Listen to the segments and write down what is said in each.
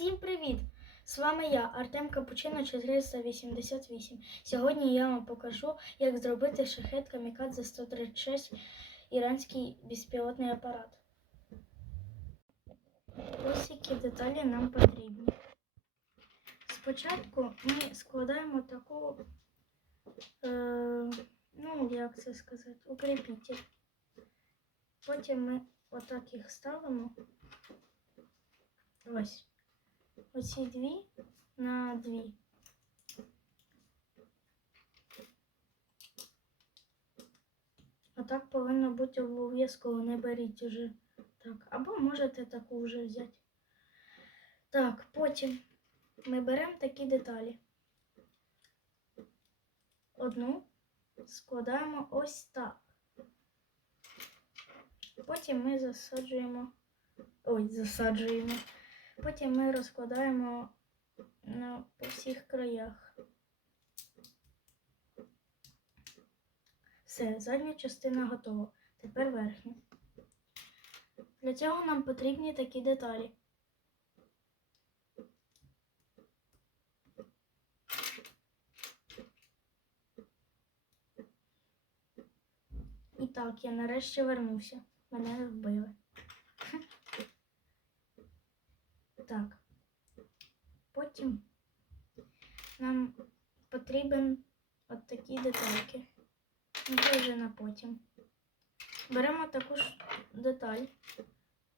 Всім привіт! З вами я, Артем Капучино 488. Сьогодні я вам покажу, як зробити шахет Камікадзе 136 іранський безпілотний апарат. Ось які деталі нам потрібні. Спочатку ми складаємо таку, е, ну, як це сказати, укріпитель. Потім ми отак їх ставимо. Ось. Оці дві на дві. А так повинно бути обов'язково, не беріть уже так. Або можете таку вже взяти. Так, потім ми беремо такі деталі. Одну складаємо ось так. Потім ми засаджуємо. Ой, засаджуємо. Потім ми розкладаємо на, по всіх краях. Все, задня частина готова. Тепер верхня. Для цього нам потрібні такі деталі. І так, я нарешті вернувся. Мене вбили. Так. Потім нам потрібен от такі детальки. Це вже на потім. Беремо таку ж деталь,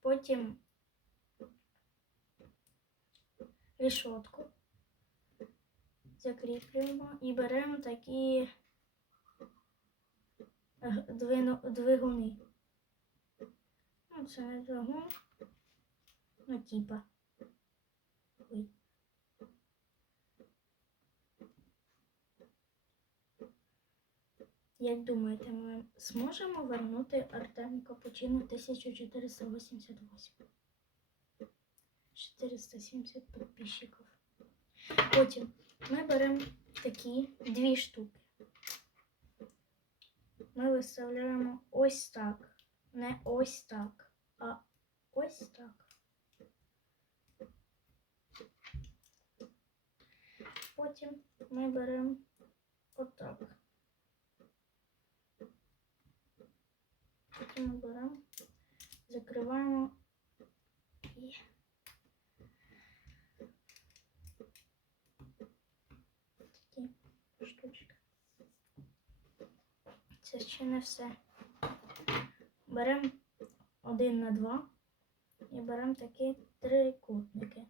потім рішотку, закріплюємо і беремо такі двигуни. Ну, це не двигун, ну, типа. Ой. Як думаєте, ми зможемо вернути Артему Капучино 1488? 470 підписчиків. Потім ми беремо такі дві штуки. Ми виставляємо ось так. Не ось так, а ось так. Потім ми беремо отак. Потім ми беремо, закриваємо такі штучки. Це ще не все. Беремо один на два і беремо такі трикутники.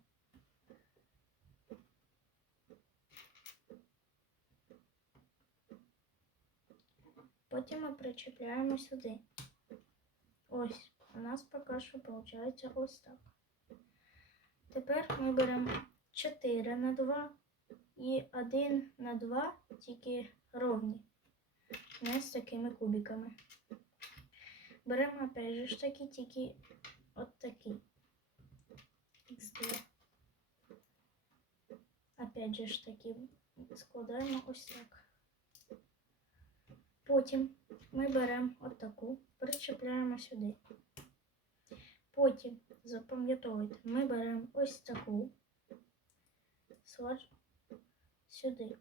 Потім ми причепляємо сюди. Ось, у нас поки що виходить ось так. Тепер ми беремо 4 на 2 і 1 на 2, тільки ровні. Не з такими кубиками. Беремо опять же ж такі, тільки от такі. Х2. Опять же ж такі складаємо ось так. Потім ми беремо отаку, причепляємо сюди. Потім, запам'ятовуйте, ми беремо ось таку, сладж сюди.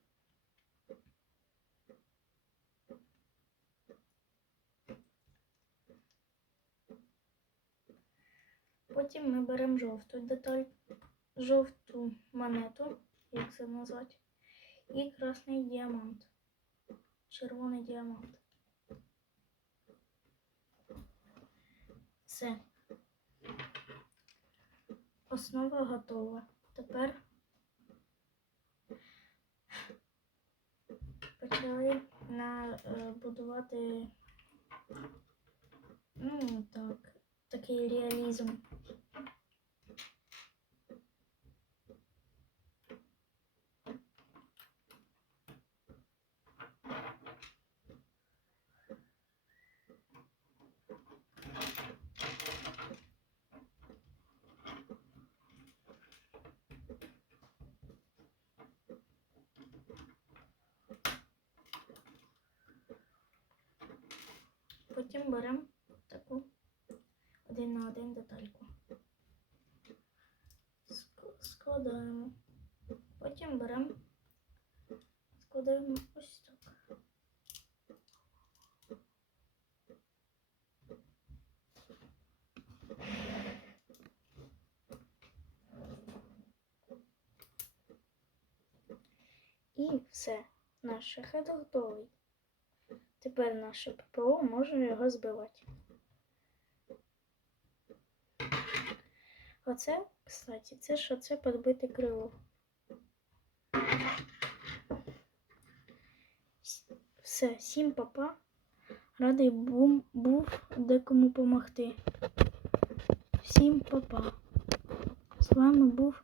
Потім ми беремо жовту деталь, жовту монету, як це назвати, і красний діамант червоний діамант. Все. Основа готова. Тепер почали е, будувати ну, так, такий реалізм. Потім беремо таку один на один детальку. Ск- ск- складаємо. Потім беремо, складаємо ось так. І все, наш шахет готовий. Тепер наше ППО може його збивати. Оце, кстати, це ж оце підбите крило. Все, всім папа. Радий бум, був декому помогти. Всім папа. З вами був